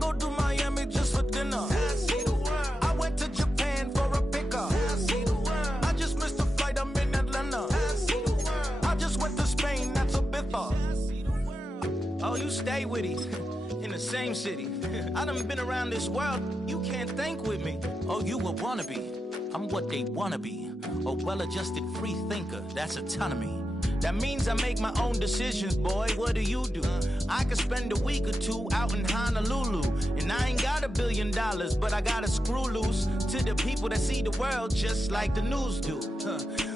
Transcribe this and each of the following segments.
go to Miami just for dinner. I see the world. I went to Japan for a pickup. I see the world. I just missed a flight, I'm in Atlanta. I see the world. I just went to Spain, that's a biffa. I see the world. Oh, you stay with it. In the same city. I done been around this world. You can't think with me. Oh, you a wannabe. I'm what they wanna be. A well-adjusted free thinker. That's autonomy. That means I make my own decisions, boy. What do? I could spend a week or two out in Honolulu. And I ain't got $1 billion, but I got a screw loose to the people that see the world just like the news do.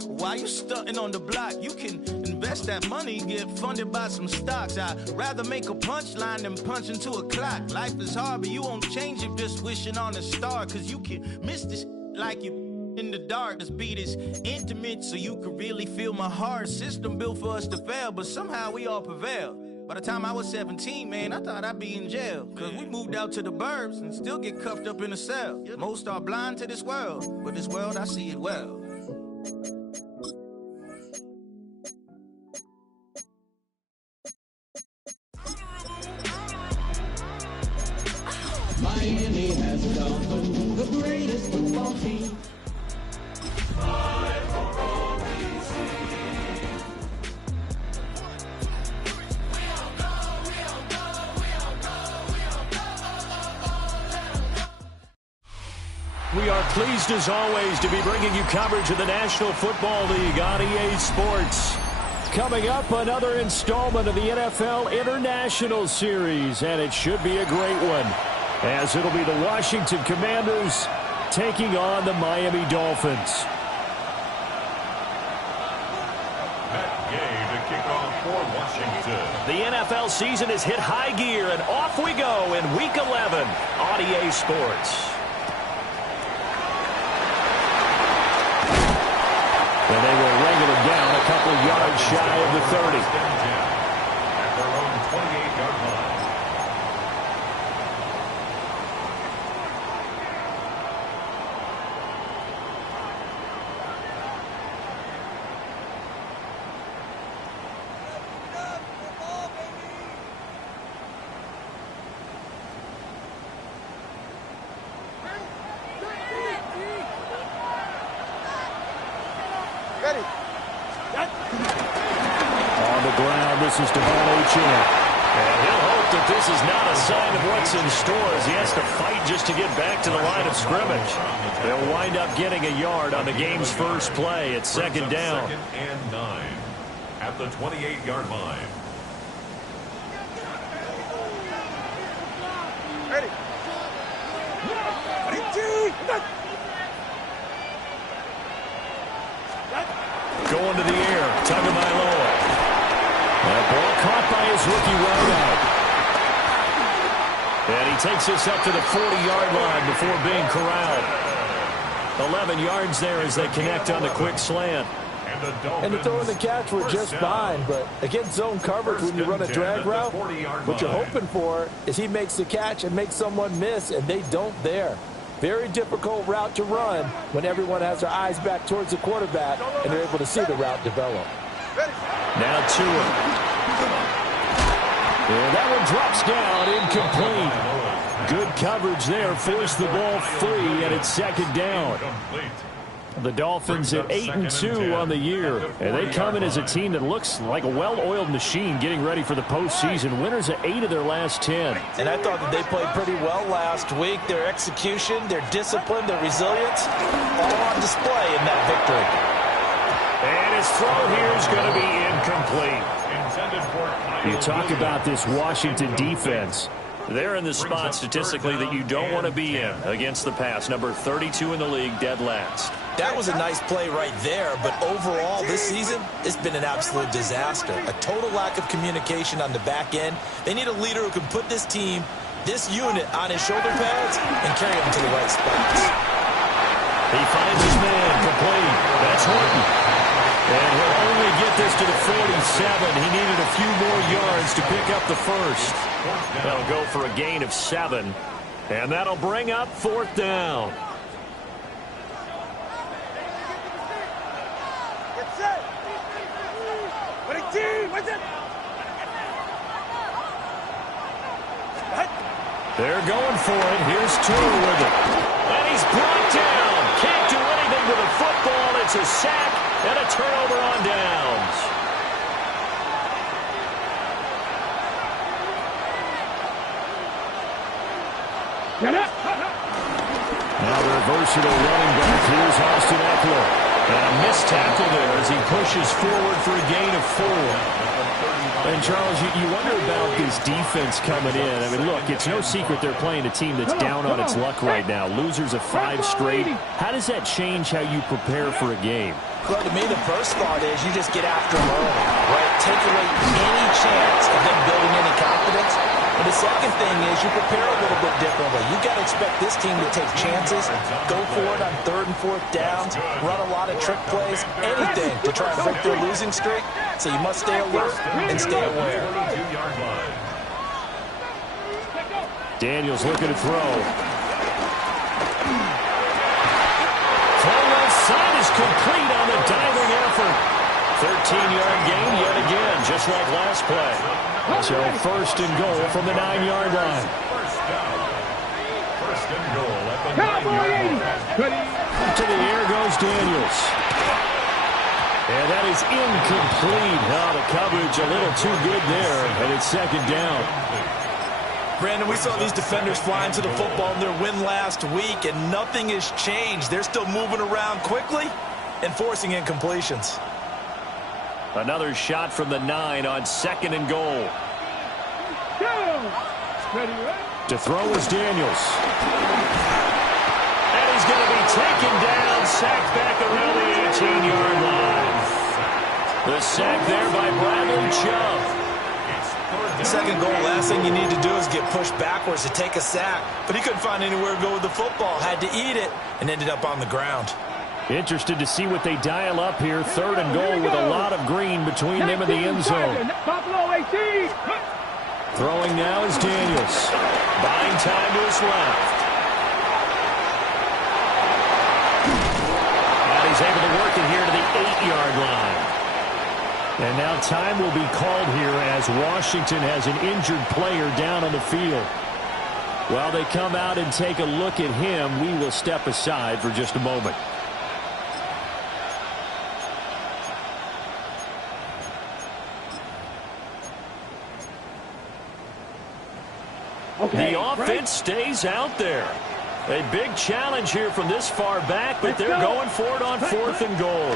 Why you stunting on the block? You can invest that money, get funded by some stocks. I'd rather make a punchline than punch into a clock. Life is hard, but you won't change it just wishing on a star. Cause you can miss this like you in the dark. This beat is intimate, so you can really feel my heart. System built for us to fail, but somehow we all prevail. By the time I was 17, man, I thought I'd be in jail. Cause we moved out to the burbs and still get cuffed up in a cell. Most are blind to this world, but this world, I see it well. Miami has the Dolphins, the greatest football team. We are pleased as always to be bringing you coverage of the National Football League on EA Sports. Coming up, another installment of the NFL International Series, and it should be a great one, as it'll be the Washington Commanders taking on the Miami Dolphins. That game to kick off for Washington. The NFL season has hit high gear, and off we go in Week 11 on EA Sports. And they will wrangle him down a couple yards shy of the 30. At their own 28-yard line. On the ground, this is Devon Achane. And he'll hope that this is not a sign of what's in store as he has to fight just to get back to the line of scrimmage. They'll wind up getting a yard on the game's first play at second down. 2nd and 9 at the 28-yard line. Ready. Going to the air, Tagovailoa. That ball caught by his rookie wideout. And he takes this up to the 40-yard line before being corralled. 11 yards there as they connect on the quick slant. And the throw and the catch were just fine, but against zone coverage, when you run a drag route, what you're hoping for is he makes the catch and makes someone miss, and they don't there. Very difficult route to run when everyone has their eyes back towards the quarterback and they're able to see the route develop. Now Tua. And that one drops down, incomplete. Good coverage there, forced the ball free, and it's second down. The Dolphins at 8-2 on the year, and they come in as a team that looks like a well-oiled machine getting ready for the postseason. Winners of 8 of their last 10. And I thought that they played pretty well last week. Their execution, their discipline, their resilience, all on display in that victory. And his throw here is going to be incomplete. You talk about this Washington defense. They're in the spot statistically that you don't want to be in against the pass. Number 32 in the league, dead last. That was a nice play right there, but overall this season, it's been an absolute disaster. A total lack of communication on the back end. They need a leader who can put this team, this unit, on his shoulder pads and carry them to the right spots. He finds his man complete. That's Horton. And he'll only get this to the 47. He needed a few more yards to pick up the first. That'll go for a gain of 7. And that'll bring up 4th down. They're going for it. Here's Tua with it. And he's brought down. Can't do anything with a football. It's a sack and a turnover on downs. Now their versatile running back. Here's Austin Eckler. And a missed tackle there as he pushes forward for a gain of 4. And, Charles, you wonder about this defense coming in. I mean, look, it's no secret they're playing a team that's down on its luck right now. Losers of 5 straight. How does that change how you prepare for a game? Well, to me, the first thought is you just get after them early, right? Take away any chance of them building any confidence. And the second thing is you prepare a little bit differently. You got to expect this team to take chances, go for it on 3rd and 4th downs, run a lot of trick plays, anything to try and break their losing streak. So you must stay alert and stay aware. Daniels looking to throw. Throw left side is complete on the diving effort. 13-yard gain yet again, just like last play. So 1st and goal from the 9-yard line. First and goal at the 9-yard line. To the air goes Daniels. And that is incomplete. Oh, the coverage a little too good there, and it's 2nd down. Brandon, we saw these defenders flying to the football in their win last week, and nothing has changed. They're still moving around quickly and forcing incompletions. Another shot from the 9 on 2nd and goal. To throw is Daniels. And he's going to be taken down, sacked back around the 18-yard line. The sack there by Bradley Chubb. The 2nd goal, last thing you need to do is get pushed backwards to take a sack. But he couldn't find anywhere to go with the football. Had to eat it and ended up on the ground. Interested to see what they dial up here. 3rd and goal with a lot of green between them and the end zone. Throwing now is Daniels. Buying time to his left. And he's able to work it here to the 8-yard line. And now time will be called here as Washington has an injured player down on the field. While they come out and take a look at him, we will step aside for just a moment. The offense stays out there. A big challenge here from this far back, but they're going for it on 4th and goal.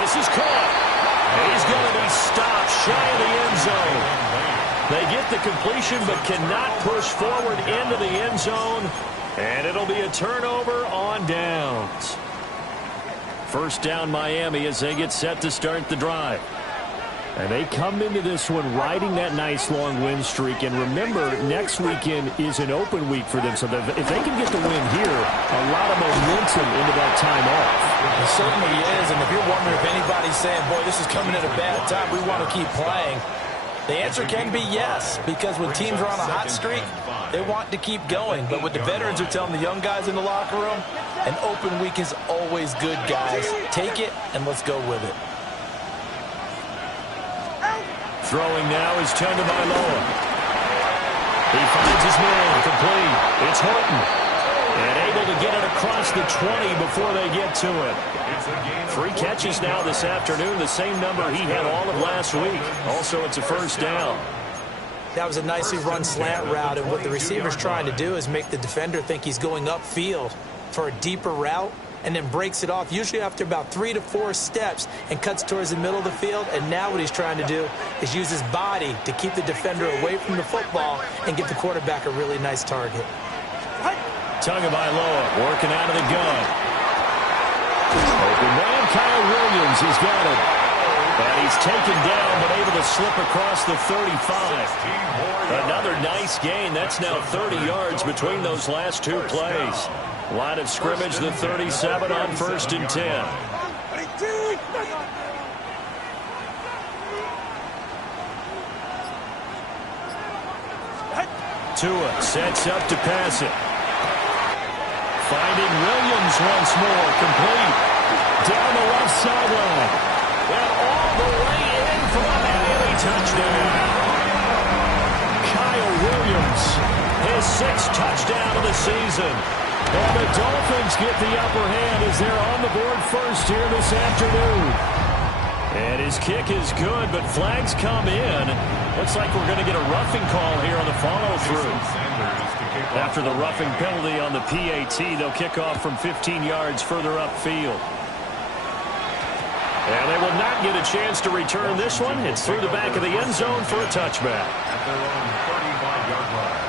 This is caught. And he's going to be stopped shy of the end zone. They get the completion but cannot push forward into the end zone. And it'll be a turnover on downs. 1st down Miami as they get set to start the drive. And they come into this one riding that nice long win streak. And remember, next weekend is an open week for them. So if they can get the win here, a lot of momentum into that time off. It certainly is. And if you're wondering if anybody's saying, boy, this is coming at a bad time, we want to keep playing, the answer can be yes. Because when teams are on a hot streak, they want to keep going. But what the veterans are telling the young guys in the locker room, an open week is always good, guys. Take it and let's go with it. Throwing now is Tagovailoa. He finds his man, complete. It's Horton. And able to get it across the 20 before they get to it. 3 catches now this afternoon, the same number he had all of last week. Also, it's a 1st down. That was a nicely run slant route, and what the receiver's trying to do is make the defender think he's going upfield for a deeper route, and then breaks it off, usually after about 3 to 4 steps, and cuts towards the middle of the field. And now what he's trying to do is use his body to keep the defender away from the football and get the quarterback a really nice target. Tagovailoa working out of the gun. Open man, Kyle Williams has got it. And he's taken down, but able to slip across the 35. Another nice gain. That's now 30 yards between those last 2 plays. Line of scrimmage, the 37 on 1st and 10. Tua sets up to pass it. Finding Williams once more, complete. Down the left sideline. And all the way in for a Miami touchdown. Kyle 6th touchdown of the season. And the Dolphins get the upper hand as they're on the board first here this afternoon. And his kick is good, but flags come in. Looks like we're going to get a roughing call here on the follow-through. After the roughing penalty on the PAT, they'll kick off from 15 yards further upfield. And they will not get a chance to return this one. It's through the back of the end zone for a touchback. At their own 35-yard line.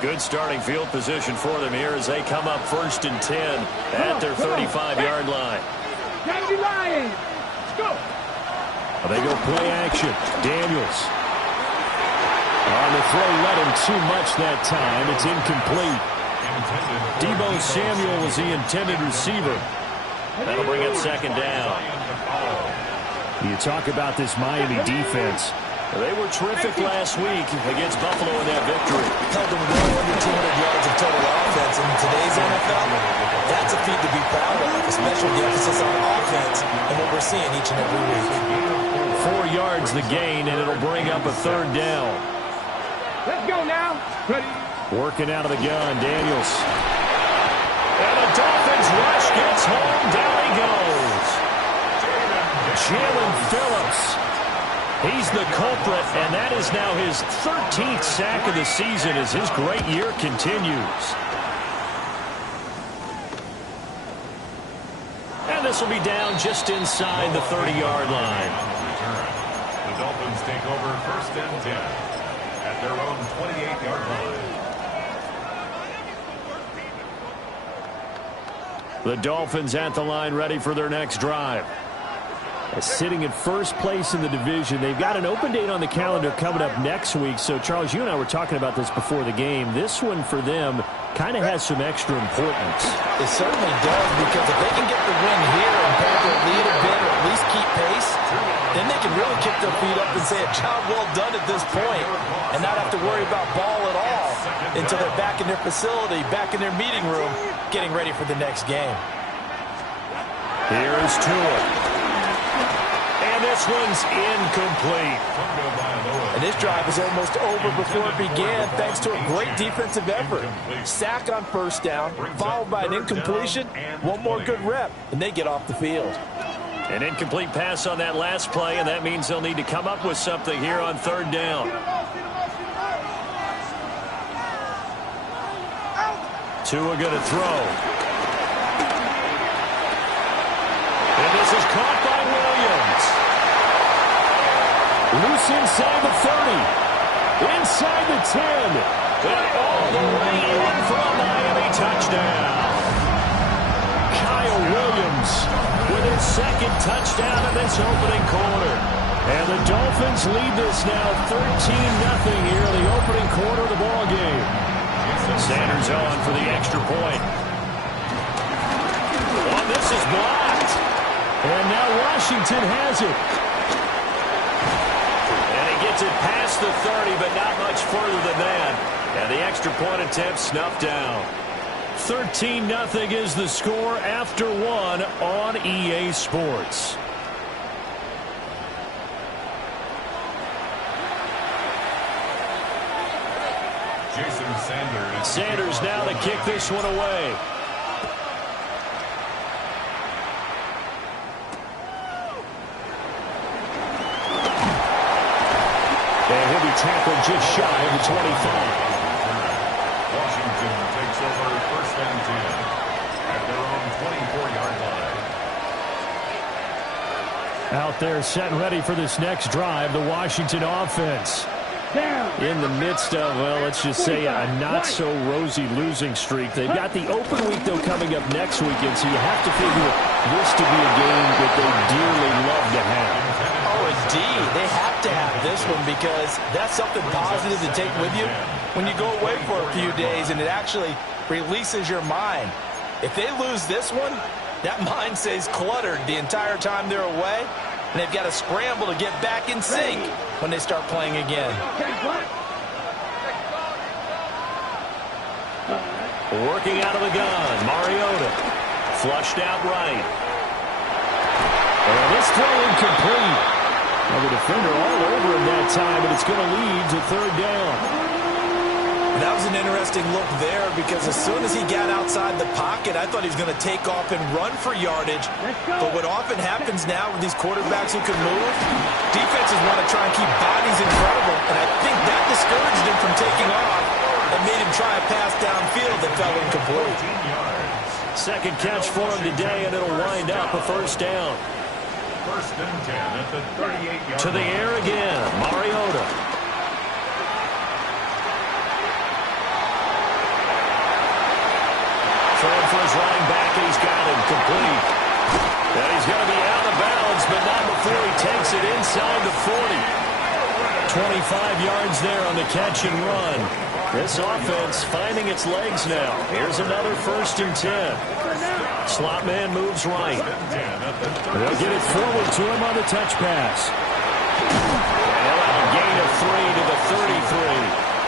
Good starting field position for them here as they come up 1st and 10 at their 35-yard line. Let's go. They go play action. Daniels. On the throw, let him too much that time. It's incomplete. Deebo Samuel was the intended receiver. That'll bring up 2nd down. You talk about this Miami defense. They were terrific last week against Buffalo in that victory. Held them well under 200 yards of total offense. In today's NFL, that's a feat to be proud of, especially the emphasis on offense and what we're seeing each and every week. 4 yards the gain, and it'll bring up a 3rd down. Let's go now. Ready. Working out of the gun, Daniels. And the Dolphins rush gets home. Down he goes. Jalen Phillips. He's the culprit, and that is now his 13th sack of the season as his great year continues. And this will be down just inside the 30-yard line. The Dolphins take over 1st and 10 at their own 28-yard line. The Dolphins at the line ready for their next drive. Sitting in 1st place in the division. They've got an open date on the calendar coming up next week. So, Charles, you and I were talking about this before the game. This one for them kind of has some extra importance. It certainly does, because if they can get the win here and pad their lead a bit or at least keep pace, then they can really kick their feet up and say a job well done at this point and not have to worry about ball at all until they're back in their facility, back in their meeting room, getting ready for the next game. Here is Tua. And this one's incomplete. And this drive is almost over before it began thanks to a great defensive effort. Sack on 1st down, followed by an incompletion, one more good rep, and they get off the field. An incomplete pass on that last play, and that means they'll need to come up with something here on 3rd down. Tua going to throw. And this is caught by Williams. Loose inside the 30. Inside the 10. And all the way in for a Miami touchdown. Kyle Williams with his 2nd touchdown in this opening quarter. And the Dolphins lead this now 13-0 here in the opening quarter of the ball game. Sanders on for the extra point. Oh, this is blocked. And now Washington has it. And he gets it past the 30, but not much further than that. And the extra point attempt snuffed down. 13-0 is the score after 1 on EA Sports. Sanders now to kick this one away. And he'll be tackled just shy of the 25. Washington takes over 1st and 10 at their own 24-yard line. Out there set and ready for this next drive, the Washington offense. In the midst of, well, let's just say a not-so-rosy losing streak. They've got the open week, though, coming up next weekend, so you have to figure this to be a game that they dearly love to have. Oh, indeed. They have to have this one because that's something positive to take with you when you go away for a few days, and it actually releases your mind. If they lose this one, that mind stays cluttered the entire time they're away, and they've got to scramble to get back in sync when they start playing again. Working out of the gun, Mariota. Flushed out right. And this throw incomplete. Well, the defender all over him that time, and it's going to lead to third down. That was an interesting look there because as soon as he got outside the pocket, I thought he was going to take off and run for yardage. But what often happens now with these quarterbacks who can move, defenses want to try and keep bodies in front of them, and I think that discouraged him from taking off and made him try a pass downfield that fell incomplete. Second catch for him today, and it'll wind up a first down. First and 10 at the 38-yard line. To the air again, Mariota. Throwing for his running back, and he's got him complete. And he's going to be out of bounds, but not before he takes it inside the 40. 25 yards there on the catch and run. This offense finding its legs now. Here's another first and 10. Slot man moves right. They'll get it forward to him on the touch pass. And he'll have a gain of 3 to the 33.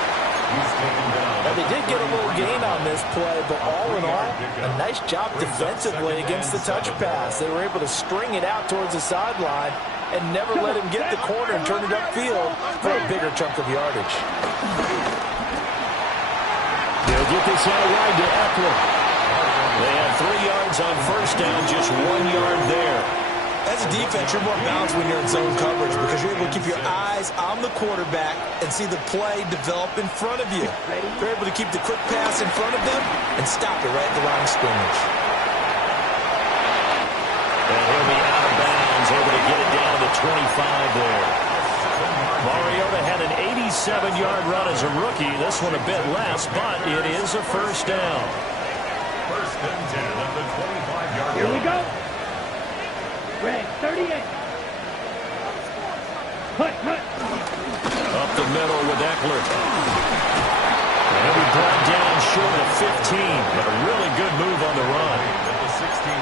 Now, they did get a little gain on this play, but all in all, a nice job defensively against the touch pass. They were able to string it out towards the sideline and never let him get the corner and turn it upfield for a bigger chunk of yardage. They'll get this out wide to Eckler. They have 3 yards on first down, just 1 yard there. As a defense, you're more balanced when you're in zone coverage because you're able to keep your eyes on the quarterback and see the play develop in front of you. You're able to keep the quick pass in front of them and stop it right at the line of scrimmage. And he'll be out of bounds, able to get it down to the 25 there. Mariota had an 87-yard run as a rookie. This one a bit less, but it is a first down. First and 10 at the 25-yard line. Here we go. Red 38. Hut. Up the middle with Eckler. And he'll be brought down short of 15, but a really good move on the run.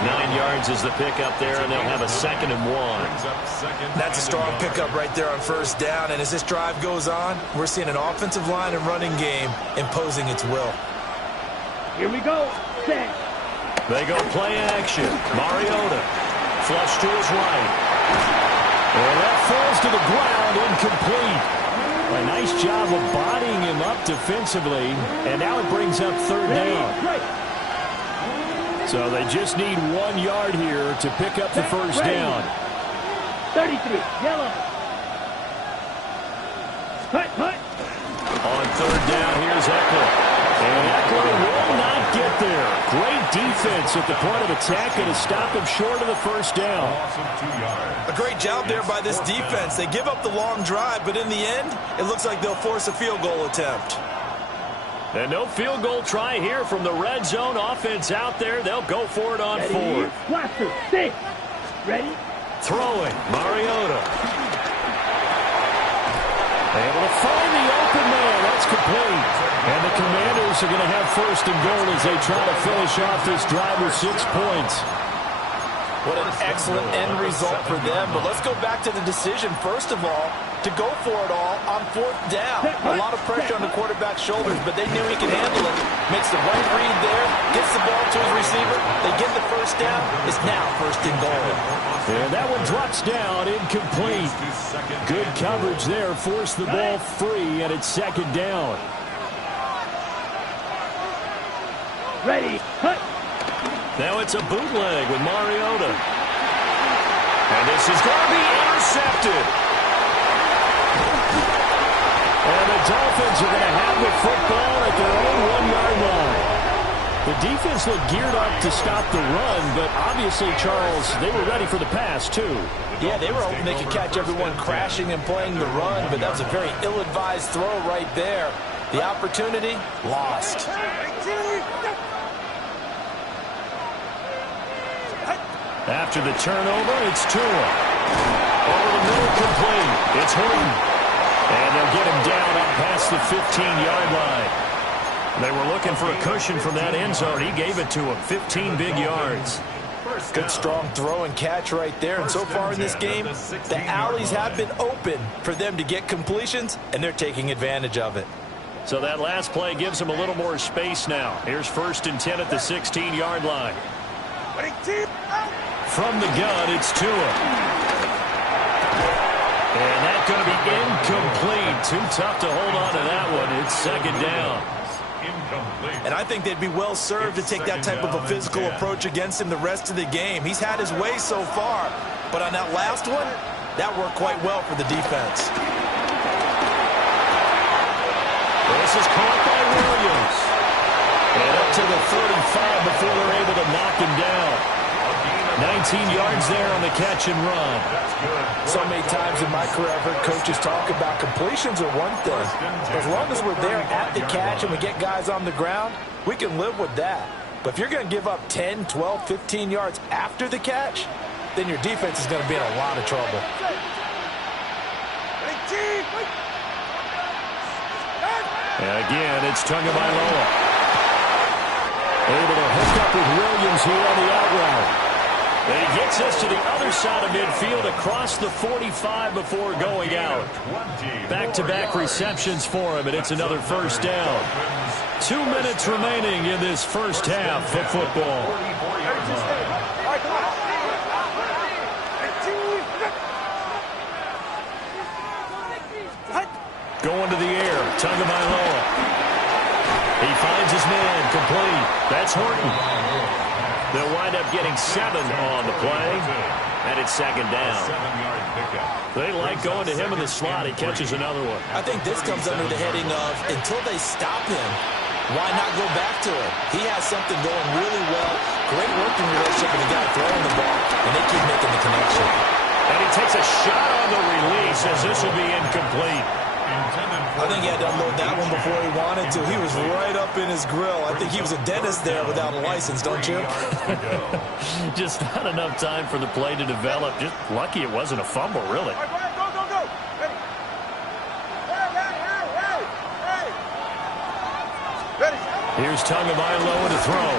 9 yards is the pickup there, and they'll have a 2nd and 1. That's a strong pickup right there on first down, and as this drive goes on, we're seeing an offensive line and running game imposing its will. Here we go. Set. They go play action. Mariota. Flush to his right. And that falls to the ground, incomplete. A nice job of bodying him up defensively, and now it brings up third down. So they just need 1 yard here to pick up the first down. 33, yellow. Hut. On third down, here's Eckler. And Eckler will not get there. Great defense at the point of attack and to stop him short of the first down. A great job there by this defense. They give up the long drive, but in the end, it looks like they'll force a field goal attempt. And no field goal try here from the red zone offense out there. They'll go for it on 4th. Blaster, 6. Ready? Throwing, Mariota. Able to find the open man. That's complete. And the Commanders are going to have first and goal as they try to finish off this drive with 6 points. What an excellent end result for them. But let's go back to the decision, first of all, to go for it all on 4th down. A lot of pressure on the quarterback's shoulders, but they knew he could handle it. Makes the right read there, gets the ball to his receiver. They get the first down. It's now first and goal. And that one drops down, incomplete. Good coverage there, forced the ball free, and it's 2nd down. Ready, hut. Now it's a bootleg with Mariota. And this is going to be intercepted. And the Dolphins are going to have the football at their own 1-yard line. The defense looked geared up to stop the run, but obviously, Charles, they were ready for the pass, too. Yeah, they were hoping they could catch everyone crashing and playing the run, but that was a very ill-advised throw right there. The opportunity, lost. After the turnover, it's Tua. Over the middle, complete. It's Horton. And they'll get him down up past the 15-yard line. They were looking for a cushion from that end zone. He gave it to him. 15 big yards. Good strong throw and catch right there. And so far in this game, the alleys have been open for them to get completions, and they're taking advantage of it. So that last play gives them a little more space now. Here's 1st and 10 at the 16-yard line. From the gun, it's Tua. And that's going to be incomplete. Too tough to hold on to that one. It's second down. And I think they'd be well served to take that type of a physical approach against him the rest of the game. He's had his way so far, but on that last one, that worked quite well for the defense. This is caught by Williams. And up to the 35 before they're able to knock him down. 19 yards there on the catch and run. So many times in my career, I've heard coaches talk about completions are one thing. As long as we're there at the catch and we get guys on the ground, we can live with that. But if you're going to give up 10, 12, 15 yards after the catch, then your defense is going to be in a lot of trouble. And again, it's Tagovailoa. Able to hook up with Williams here on the out route. And he gets us to the other side of midfield across the 45 before going out. Back-to-back receptions for him, and it's another first down. 2 minutes remaining in this first half of football. Going to the air, Tagovailoa. He finds his man, complete. That's Horton. They'll wind up getting 7 on the play, and it's second down. They like going to him in the slot. He catches another one. I think this comes under the heading of, until they stop him, why not go back to him? He has something going really well. Great working relationship with the guy throwing the ball, and they keep making the connection. And he takes a shot on the release as this will be incomplete. I think he had to unload that one before he wanted to. He was right up in his grill. I think he was a dentist there without a license, don't you? Just not enough time for the play to develop. Just lucky it wasn't a fumble, really. Go. Ready. Here's Tagovailoa to throw.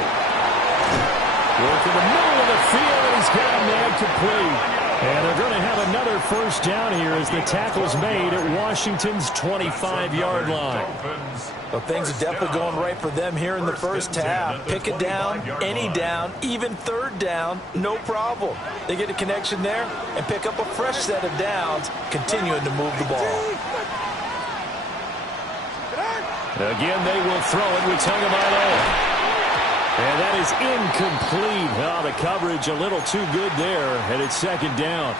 Work in the middle of the field, and he's got a man complete. And they're going to have another first down here as the tackle's made at Washington's 25-yard line. Well, things are definitely going right for them here in the first half. Pick it down, any down, even third down, no problem. They get a connection there and pick up a fresh set of downs, continuing to move the ball. Again, they will throw it with Tagovailoa. And that is incomplete. Oh, the coverage a little too good there, and it's second down.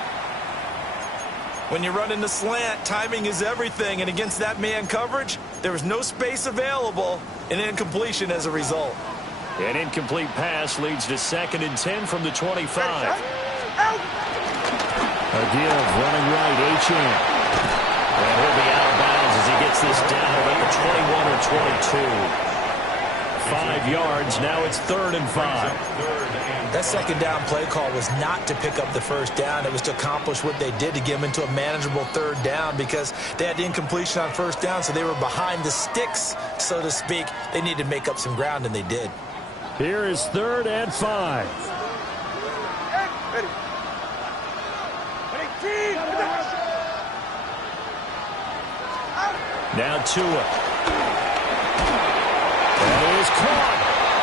When you're running the slant, timing is everything, and against that man coverage, there was no space available, and incompletion as a result. An incomplete pass leads to 2nd and 10 from the 25. Again, running right, Achane. And he'll be out of bounds as he gets this down at the 21 or 22. 5 yards, now it's 3rd and 5. That second down play call was not to pick up the first down. It was to accomplish what they did to get them into a manageable 3rd down because they had incompletion on first down, so they were behind the sticks, so to speak. They needed to make up some ground, and they did. Here is 3rd and 5. Now Tua. That is caught.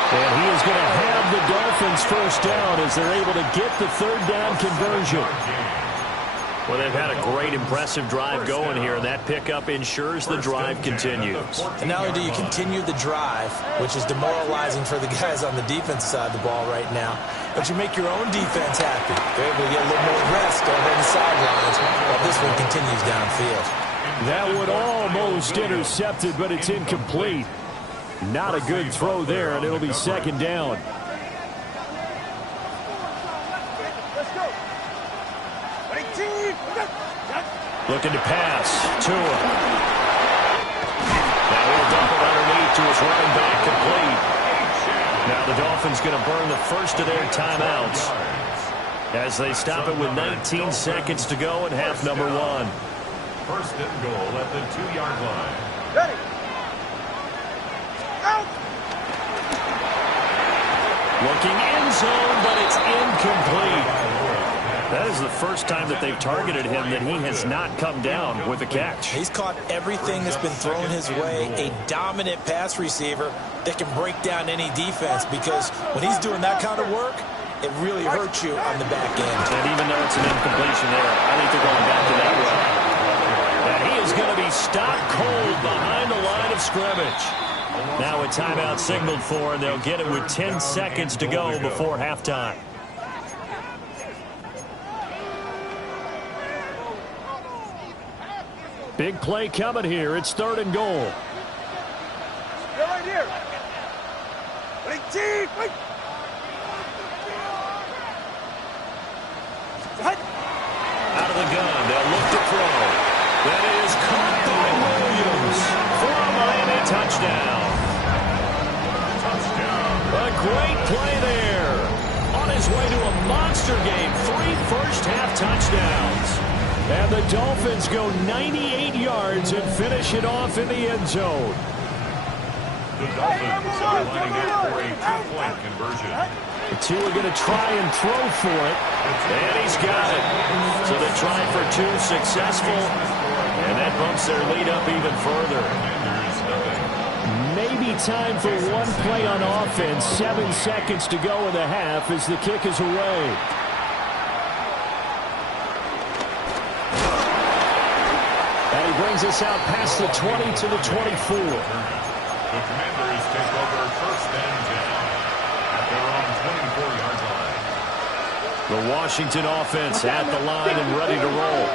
And he is going to have the Dolphins first down as they're able to get the 3rd down conversion. Well, they've had a great, impressive drive going here, and that pickup ensures the drive continues. And not only do you continue the drive, which is demoralizing for the guys on the defensive side of the ball right now, but you make your own defense happy. They're able to get a little more rest over the sidelines while this one continues downfield. That would almost intercept it, but it's incomplete. Not a good throw there, and it'll be second down. Looking to pass. Tua. Now he'll dump it underneath to his running back, complete. Now the Dolphins going to burn the first of their timeouts as they stop it with 19 seconds to go in half number 1. 1st and goal at the 2-yard line. Ready. Looking end zone, but it's incomplete. That is the first time that they've targeted him that he has not come down with a catch. He's caught everything that's been thrown his way, a dominant pass receiver that can break down any defense because when he's doing that kind of work, it really hurts you on the back end. And even though it's an incompletion there, I think they're going back to that route. stop cold behind the line of scrimmage. Now a timeout signaled for, and they'll get it with 10 seconds to go before halftime. Big play coming here. It's 3rd and goal. They're right here. Wait, Chief, wait. Out of the gun, they'll look to throw. That is caught by Williams for a Miami touchdown. A great play there. On his way to a monster game, 3 first-half touchdowns. And the Dolphins go 98 yards and finish it off in the end zone. The Dolphins are lining up for a 2-point conversion. The two are going to try and throw for it. And he's got it. So the try for 2 successful. And that bumps their lead up even further. Maybe time for one play on offense. 7 seconds to go in the half as the kick is away. And he brings us out past the 20 to the 24. The Commanders take over 1st and 10 at their own 24-yard line. The Washington offense at the line and ready to roll.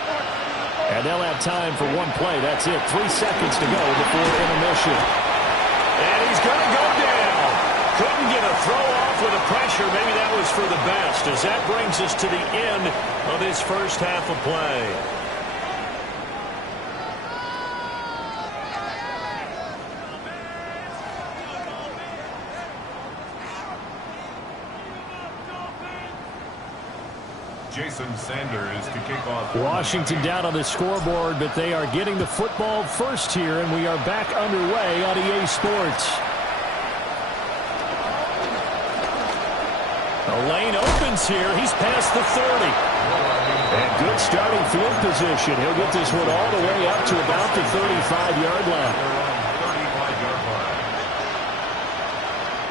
And they'll have time for one play. That's it. 3 seconds to go before intermission. And he's going to go down. Couldn't get a throw off with the pressure. Maybe that was for the best, as that brings us to the end of his first half of play. Jason Sanders to kick off. Washington down on the scoreboard, but they are getting the football first here, and we are back underway on EA Sports. The lane opens here. He's past the 30. And good starting field position. He'll get this one all the way up to about the 35-yard line.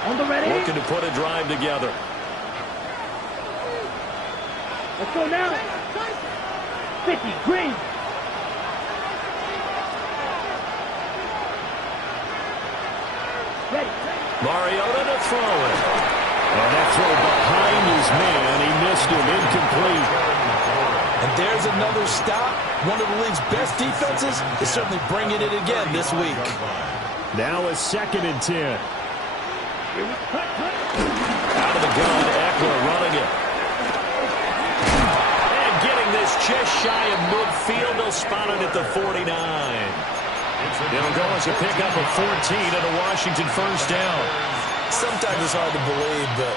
On the ready. Looking to put a drive together. Let's go now. 50, green. Ready. Mariota to throw it. And that throw behind his man. He missed him. Incomplete. And there's another stop. One of the league's best defenses is certainly bringing it again this week. Now a 2nd and 10. Out of the gun, Eckler running it. And getting this just shy of midfield. They'll spot it at the 49. It'll go as a pickup of 14 and a Washington first down. Sometimes it's hard to believe, but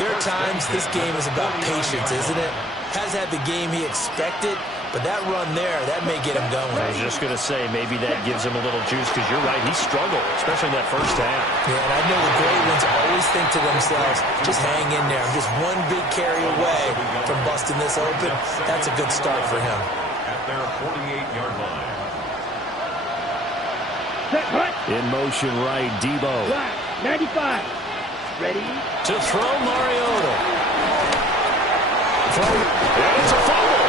there are times this game is about patience, isn't it? Has had the game he expected, but that run there, that may get him going. I was just going to say, maybe that gives him a little juice, because you're right, he struggled, especially in that first half. Yeah, and I know the great ones always think to themselves, just hang in there. I'm just one big carry away from busting this open. That's a good start for him. At their 48-yard line. Set, right. In motion right, Debo. Right. 95. Ready. To throw Mariota. And it's a fumble.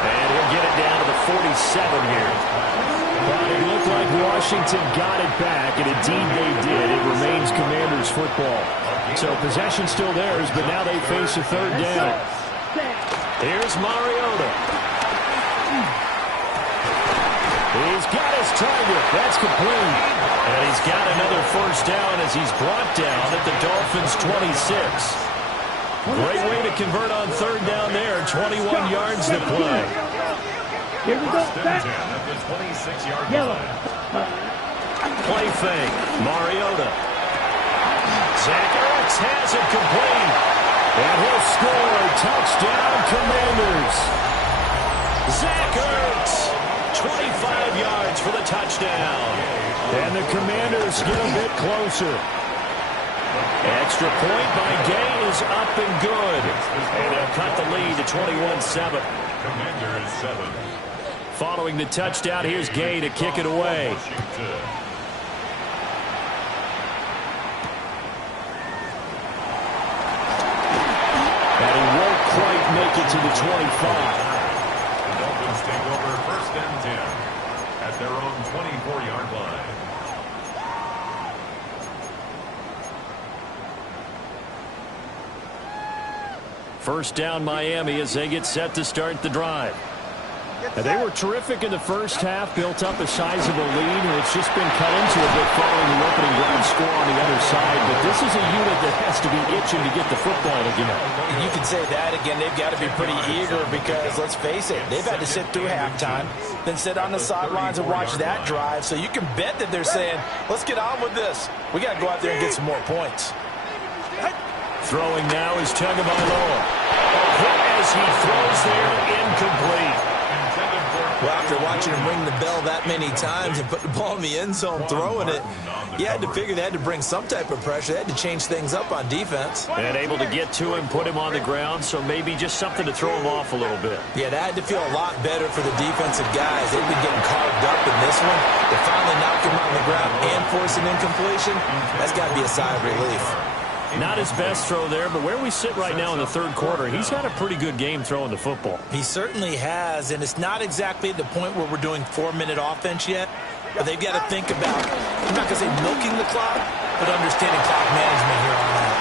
And he'll get it down to the 47 here. But it looked like Washington got it back, and indeed they did. It remains Commanders football. So possession still theirs, but now they face a 3rd down. Here's Mariota. He's got his target. That's complete. And he's got another first down as he's brought down at the Dolphins' 26. Great way to convert on 3rd down there. 21 yards to play. Here we go. Back. At the 26-yard Yellow. line. Play fake. Mariota. Zach Ertz has it complete. And he'll score. Touchdown, Commanders. Zach Ertz. 25 yards for the touchdown. And the Commanders get a bit closer. Extra point by Gay is up and good. And they'll cut the lead to 21-7. Commanders 7. Following the touchdown, here's Gay to kick it away. And he won't quite make it to the 25. The Dolphins take over 1st and 10 First down Miami as they get set to start the drive. And they were terrific in the first half, built up a sizable lead, and it's just been cut into a bit following the opening drive score on the other side. But this is a unit that has to be itching to get the football again. You can say that again. They've got to be pretty eager because, let's face it, they've had to sit through halftime, then sit on the sidelines and watch that drive. So you can bet that they're saying, let's get on with this. We got to go out there and get some more points. Throwing now is Tagovailoa. As he throws there, incomplete. Well, after watching him ring the bell that many times and put the ball in the end zone, throwing it, you had to figure they had to bring some type of pressure. They had to change things up on defense. And able to get to him, put him on the ground, so maybe just something to throw him off a little bit. Yeah, that had to feel a lot better for the defensive guys. They've been getting carved up in this one. To finally knock him on the ground and force an incompletion, that's got to be a sigh of relief. Not his best throw there, but where we sit right now in the third quarter, he's had a pretty good game throwing the football. He certainly has, and it's not exactly at the point where we're doing 4-minute offense yet, but they've got to think about, I'm not going to say milking the clock, but understanding clock management here on out.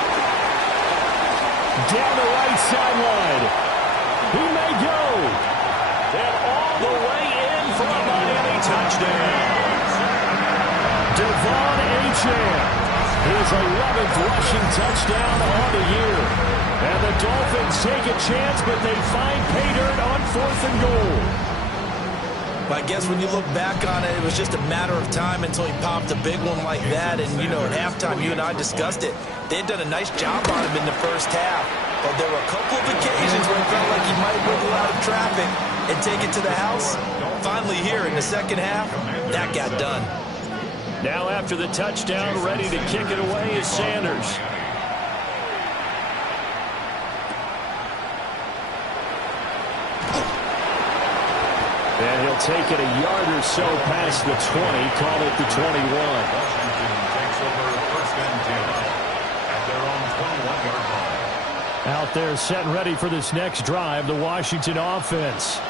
Down the right sideline. He may go. And all the way in for a Miami touchdown. Devon Achane. His 11th rushing touchdown on the year. And the Dolphins take a chance, but they find pay dirt on 4th and goal. Well, I guess when you look back on it, it was just a matter of time until he popped a big one like that. And, you know, at halftime, you and I discussed it. They had done a nice job on him in the first half. But there were a couple of occasions where it felt like he might wiggle out of traffic and take it to the house. Finally here in the second half, that got done. Now after the touchdown, ready to kick it away is Sanders. And he'll take it a yard or so past the 20, call it the 21. Washington takes over first and 10 at their own 21-yard line. Out there set and ready for this next drive, the Washington offense.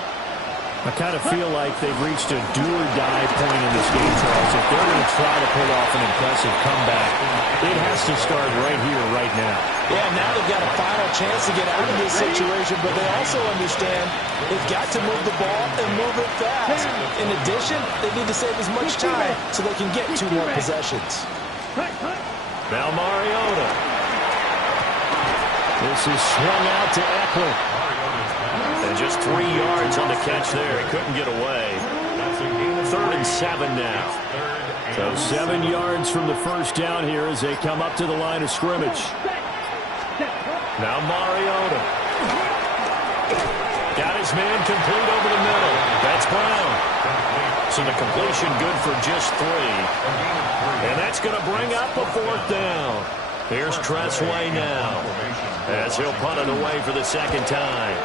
I kind of feel like they've reached a do-or-die point in this game, Charles. If they're going to try to pull off an impressive comeback, it has to start right here, right now. Yeah, now they've got a final chance to get out of this situation, but they also understand they've got to move the ball and move it fast. In addition, they need to save as much time so they can get 2 more possessions. Now Mariota. This is swung out to Eckler. And just 3 yards on the catch there. He couldn't get away. 3rd and 7 now. So 7 yards from the first down here as they come up to the line of scrimmage. Now Mariota. Got his man complete over the middle. That's Brown. So the completion good for just 3. And that's going to bring up a 4th down. Here's Tressway now as he'll punt it away for the second time.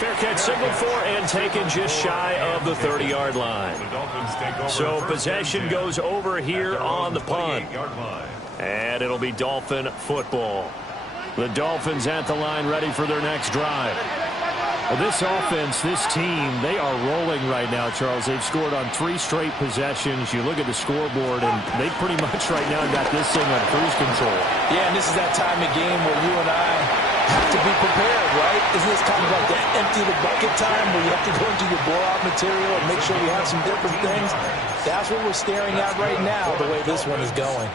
Fair catch signaled for and taken just shy of the 30-yard line. So possession goes over here on the punt. And it'll be Dolphin football. The Dolphins at the line ready for their next drive. Well, this offense, this team, they are rolling right now, Charles. They've scored on 3 straight possessions. You look at the scoreboard, and they pretty much right now got this thing on cruise control. Yeah, and this is that time of game where you and I have to be prepared, right? Isn't this kind of like that empty the bucket time where you have to go into your blowout material and make sure you have some different things? That's what we're staring at right now, the way this one is going.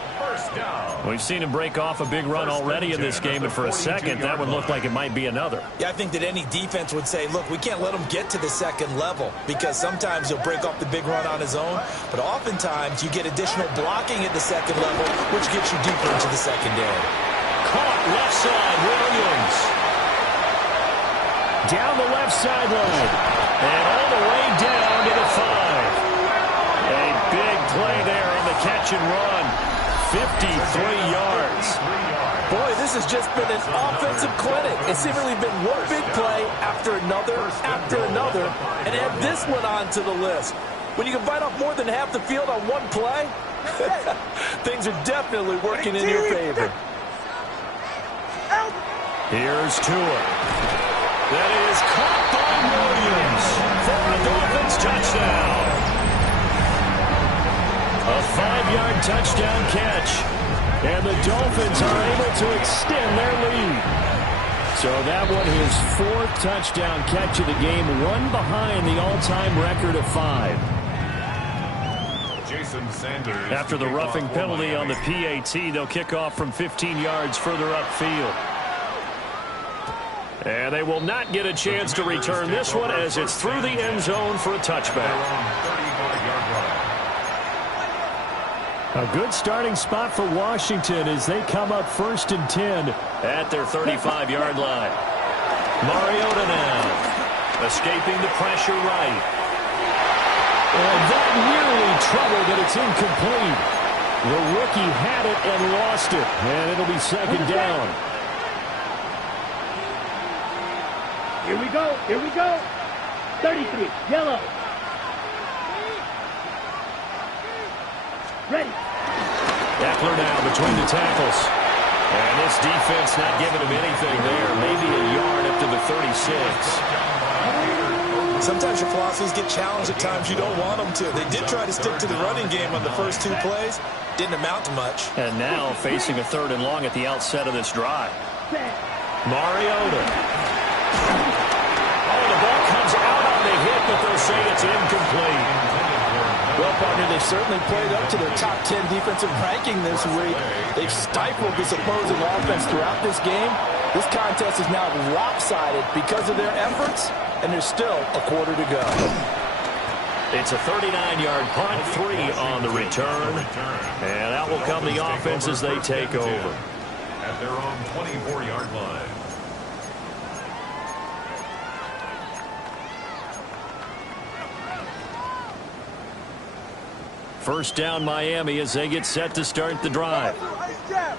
We've seen him break off a big run already in this game, but for a second, that one looked like it might be another. Yeah, I think that any defense would say, look, we can't let him get to the second level because sometimes he'll break off the big run on his own, but oftentimes you get additional blocking at the second level, which gets you deeper into the secondary. Caught left side, Williams. Down the left sideline. And all the way down to the 5. A big play there on the catch and run. 53 yards. Boy, this has just been an offensive clinic. It's seemingly been one big play after another, and add this one onto the list. When you can bite off more than half the field on one play, things are definitely working in your favor. Here's Tua. That is caught by Williams for a Dolphins touchdown. A 5-yard touchdown catch. And the Dolphins are able to extend their lead. So that one, his 4th touchdown catch of the game, one behind the all-time record of 5. Jason Sanders. After the roughing penalty on the PAT, they'll kick off from 15 yards further upfield. And they will not get a chance to return this one as it's through the end zone for a touchback. A good starting spot for Washington as they come up 1st and 10 at their 35-yard line. Mariota now, escaping the pressure right. And that nearly trouble, but it's incomplete. The rookie had it and lost it, and it'll be 2nd down. Here we go. Here we go. 33. Yellow. Ready. Eckler now between the tackles. And this defense not giving him anything there. Maybe a yard up to the 36. Sometimes your philosophies get challenged at times you don't want them to. They did try to stick to the running game on the first 2 plays. Didn't amount to much. And now facing a 3rd and long at the outset of this drive. Mariota. Oh, the ball comes out on the hit, but they'll say it's incomplete. Well, partner, they've certainly played up to their top 10 defensive ranking this week. They've stifled this opposing offense throughout this game. This contest is now lopsided because of their efforts, and there's still a quarter to go. It's a 39-yard punt, 3 on the return. And out will come the offense as they take over. At their own 24-yard line. First down Miami as they get set to start the drive.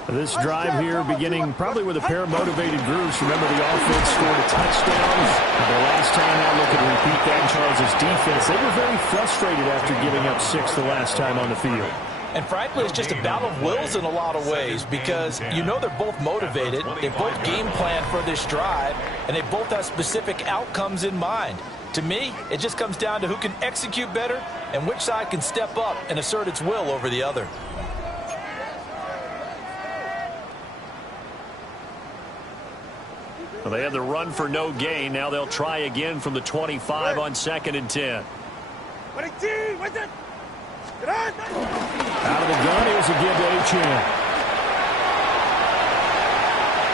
This drive here beginning probably with a pair of motivated groups. Remember, the offense scored a touchdown. The last time out, looking to repeat that. Charles' defense, they were very frustrated after giving up 6 the last time on the field. And frankly, it's just a battle of wills in a lot of ways because you know they're both motivated. They both game plan for this drive, and they both have specific outcomes in mind. To me, it just comes down to who can execute better and which side can step up and assert its will over the other. Well, they had the run for no gain. Now they'll try again from the 25 on 2nd and 10. Out of the gun, here's a give to Achane.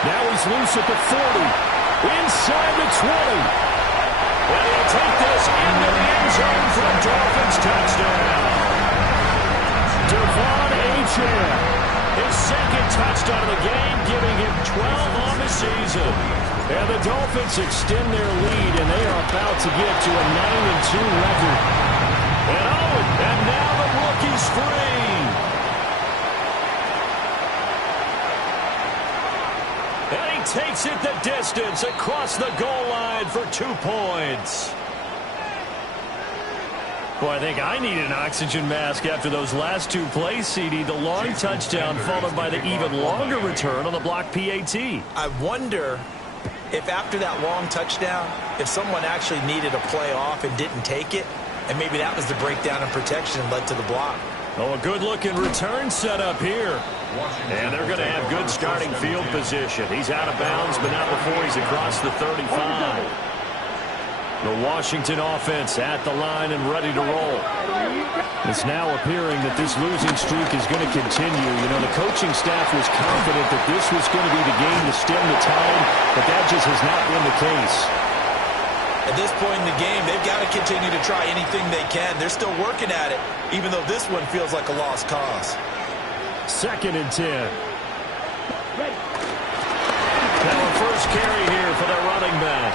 Now he's loose at the 40. Inside the 20. And he'll take this into the end zone for a Dolphins touchdown. Devon Achane, his 2nd touchdown of the game, giving him 12 on the season. And the Dolphins extend their lead, and they are about to get to a 9-2 record. And now the rookie's free. And he takes it the distance across the goal line for 2 points. Boy, I think I need an oxygen mask after those last 2 plays, CD. The long touchdown followed by the even longer return on the block PAT. I wonder if after that long touchdown, if someone actually needed a play off and didn't take it, and maybe that was the breakdown in protection and led to the block. Oh, a good-looking return set up here. And they're going to have good starting field position. He's out of bounds, but not before he's across the 35. The Washington offense at the line and ready to roll. It's now appearing that this losing streak is going to continue. You know, the coaching staff was confident that this was going to be the game to stem the tide, but that just has not been the case. At this point in the game, they've got to continue to try anything they can. They're still working at it, even though this one feels like a lost cause. 2nd and 10. Now a first carry here for their running back.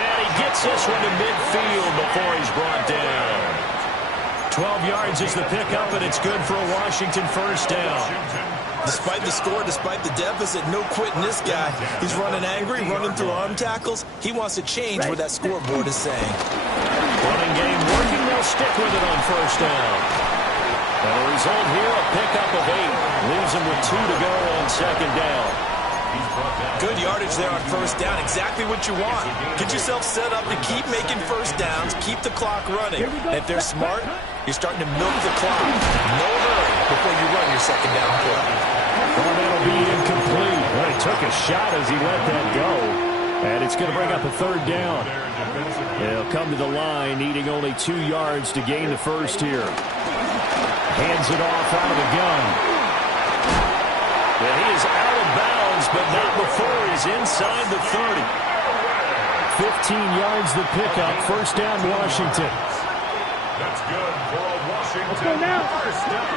And he gets this one to midfield before he's brought down. 12 yards is the pickup, and it's good for a Washington first down. Despite the score, despite the deficit, no quitting this guy. He's running angry, running through arm tackles. He wants to change what that scoreboard is saying. Running game working. They'll stick with it on first down. And the result here, a pickup of 8. Leaves him with 2 to go on 2nd down. Good yardage there on first down. Exactly what you want. Get yourself set up to keep making first downs, keep the clock running. And if they're smart, you're starting to milk the clock. No hurry. before you run your second down play. Well, that'll be incomplete. Well, he took a shot as he let that go. And it's going to bring up a third down. He'll come to the line, needing only 2 yards to gain the first here. Hands it off out of the gun. And he is out of bounds, but not before he's inside the 30. 15 yards the pickup. First down, Washington. That's good for a Washington. Let's go now. First down.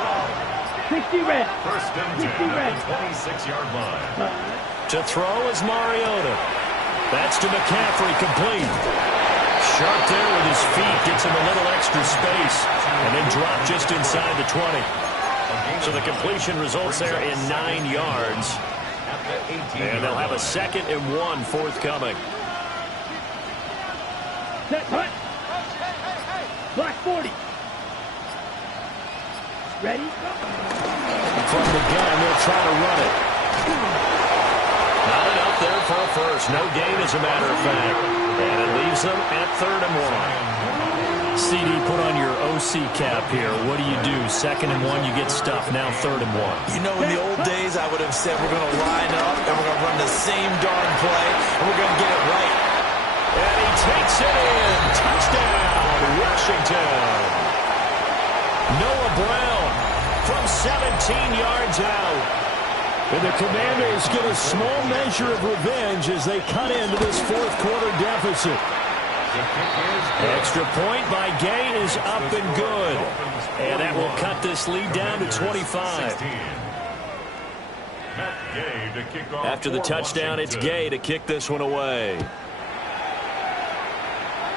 60 red. First and 10 at the 26-yard line. To throw is Mariota. That's to McCaffrey, complete. Sharp there with his feet, gets him a little extra space, and then dropped just inside the 20. So the completion results there in 9 yards. And they'll have a 2nd and 1 forthcoming. Set, hut. Black 40. Ready? From the gun, they'll try to run it. Not enough there for a first. No gain, as a matter of fact. And it leaves them at 3rd and 1. CD, put on your OC cap here. What do you do? 2nd and 1, you get stuffed. Now 3rd and 1. You know, in the old days, I would have said we're going to line up and we're going to run the same darn play and we're going to get it right. And he takes it in. Touchdown, Washington. Noah Brown from 17 yards out. And the Commanders get a small measure of revenge as they cut into this 4th quarter deficit. Extra point by Gay is up and good. And that will cut this lead down to 25. After the touchdown, it's Gay to kick this one away.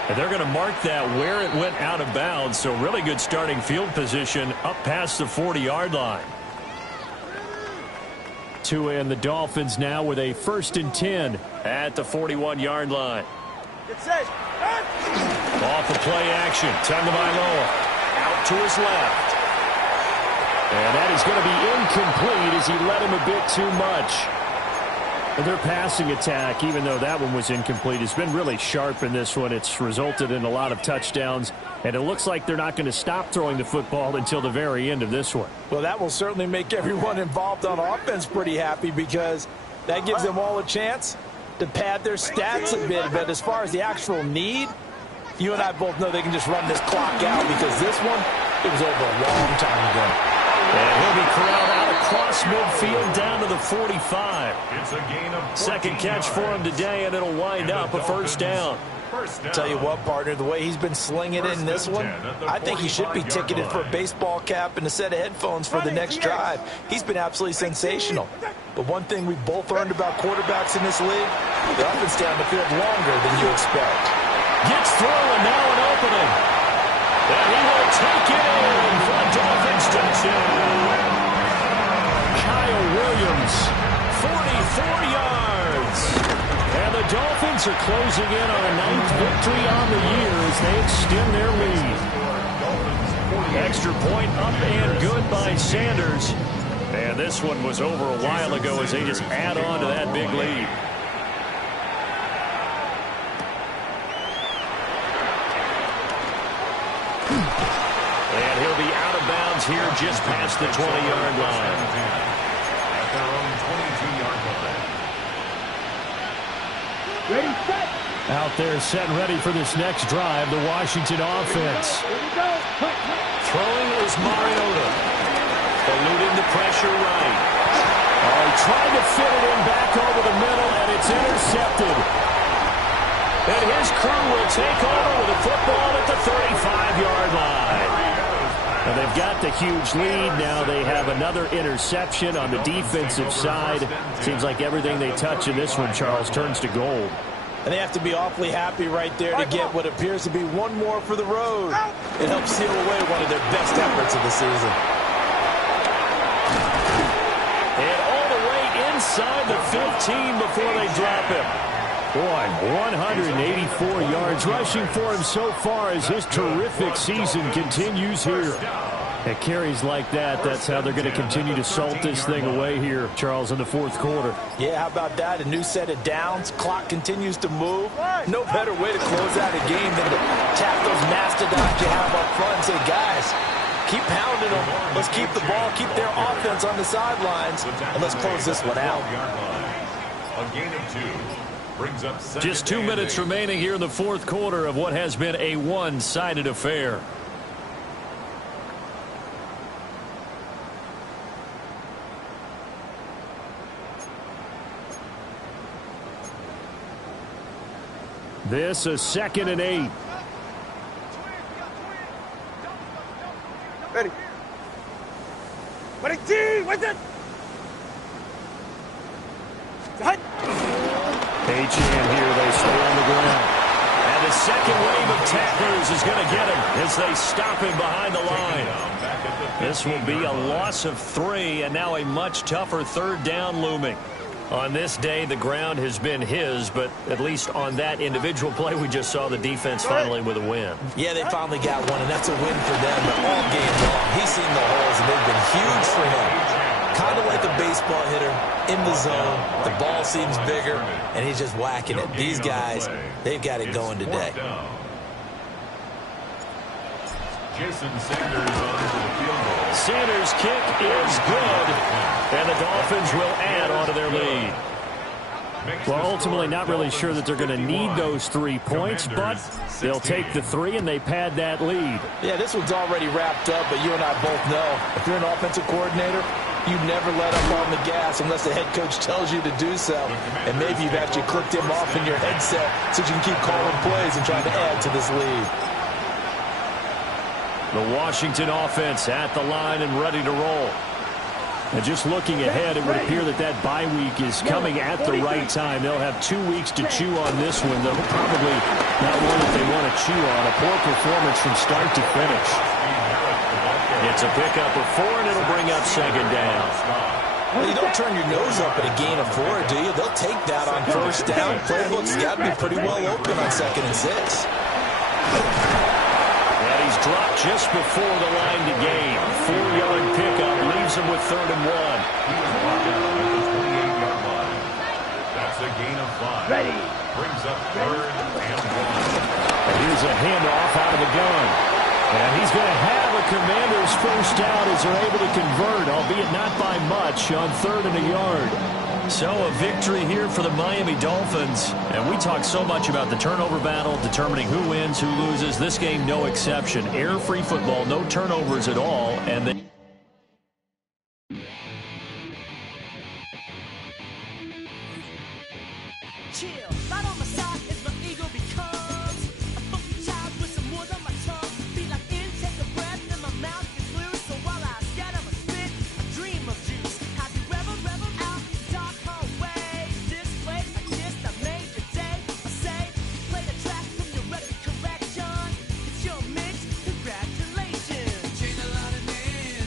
And they're going to mark that where it went out of bounds. So really good starting field position up past the 40-yard line. And the Dolphins now with a 1st and 10 at the 41-yard line. Off the play action. Tagovailoa out to his left. And that is going to be incomplete as he led him a bit too much. And their passing attack, even though that one was incomplete, has been really sharp in this one. It's resulted in a lot of touchdowns. And it looks like they're not going to stop throwing the football until the very end of this one. Well, that will certainly make everyone involved on offense pretty happy because that gives them all a chance to pad their stats a bit. But as far as the actual need, you and I both know they can just run this clock out because this one, it was over a long time ago. And he'll be corralled out across midfield down to the 45. It's a gain of 14 Second catch for him today, and it'll wind up a first down. Tell you what, partner, the way he's been slinging it in this one, I think he should be ticketed for a baseball cap and a set of headphones for the next drive. He's been absolutely sensational. But one thing we both learned about quarterbacks in this league, they often stay on the field longer than you expect. Gets through, and now an opening. And he will take it in for a Dolphins touchdown. Kyle Williams, 44 yards. And the Dolphins are closing in on a 9th victory on the year as they extend their lead. Extra point up and good by Sanders. And this one was over a while ago as they just add on to that big lead. And he'll be out of bounds here just past the 20-yard line. At their own 22-yard line. Ready, set. Out there set and ready for this next drive, the Washington offense. Here we go. Hut, hut. Throwing is Mariota. Eluding the pressure right. Oh, he tried to fit it in back over the middle, and it's intercepted. And his crew will take over with the football at the 35-yard line. And they've got the huge lead. Now they have another interception on the defensive side. Seems like everything they touch in this one, Charles, turns to gold. And they have to be awfully happy right there to get what appears to be one more for the road. It helps seal away one of their best efforts of the season. And all the way inside the 15 before they drop him. Boy, 184 yards rushing for him so far as his terrific season continues here. At carries like that, that's how they're going to continue to salt this thing away here, Charles, in the 4th quarter. Yeah, how about that? A new set of downs. Clock continues to move. No better way to close out a game than to tap those mastodons you have up front and say, guys, Keep pounding them. Let's keep the ball, keep their offense on the sidelines, and let's close this one out. A gain of 2 brings up just 2 minutes remaining here in the fourth quarter of what has been a one-sided affair. This is 2nd and 8. Ready. Ready, T, with it. Hut. H.N. here, they stay on the ground. And the second wave of tacklers is going to get him as they stop him behind the line. This will be a loss of 3, and now a much tougher 3rd down looming. On this day, the ground has been his, but at least on that individual play, we just saw the defense finally with a win. Yeah, they finally got one, and that's a win for them. But all game long, he's seen the holes, and they've been huge for him. Kind of like a baseball hitter in the zone. The ball seems bigger, and he's just whacking it. These guys, they've got it going today. Jason Sanders on to the field goal. Sanders' kick is good, and the Dolphins will add on to their lead. Well, ultimately not really sure that they're going to need those 3 points, but they'll take the 3 and they pad that lead. Yeah, this one's already wrapped up, but you and I both know if you're an offensive coordinator, you never let up on the gas unless the head coach tells you to do so. And maybe you've actually clicked him off in your headset so you can keep calling plays and trying to add to this lead. The Washington offense at the line and ready to roll. And just looking ahead, it would appear that that bye week is coming at the right time. They'll have 2 weeks to chew on this one, though probably not one that they want to chew on. A poor performance from start to finish. It's a pickup of 4, and it'll bring up 2nd down. Well, you don't turn your nose up at a gain of 4, do you? They'll take that on 1st down. Playbook's got to be pretty well open on 2nd and 6. And he's dropped just before the line to gain. 4-yard pickup leaves him with 3rd and 1. He was brought down at the 28-yard line. That's a gain of 5. Ready. Brings up 3rd and 1. And here's a handoff out of the gun. And he's going to have a Commander's 1st down as they're able to convert, albeit not by much, on 3rd and a yard. So a victory here for the Miami Dolphins. And we talk so much about the turnover battle, determining who wins, who loses. This game, no exception. Error-free football, no turnovers at all. And they chill. Right on my side is my ego becomes a funky child with some wood on my tongue. Feel like intake a breath and my mouth gets loose. So while I scatter my spit, I dream of juice. Have you rebel out in dark hallways? This place I kissed, I made your day. I say, play the track from your record collection. It's your mix, congratulations. Chain a lot of names.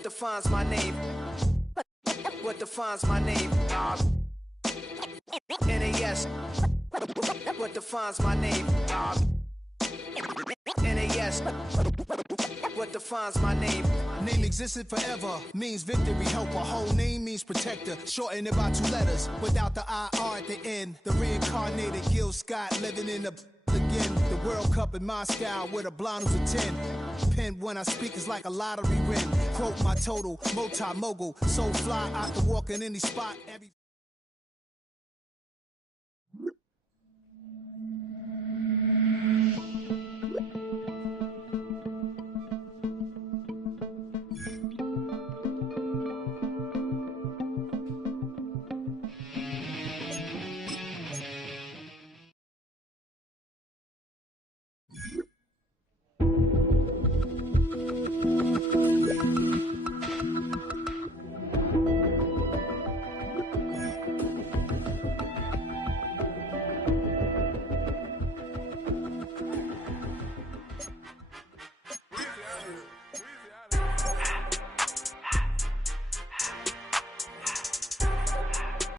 What defines my name? What defines my name? NAS. What defines my name? NAS. What defines my name? Name existed forever, means victory, helper. Whole name means protector, shortened it by 2 letters, without the IR at the end. The reincarnated Gil Scott living in the again. The World Cup in Moscow with a blonde who's a 10. Pen when I speak is like a lottery win. Quote my total, multi-mogul, so fly out the walk in any spot.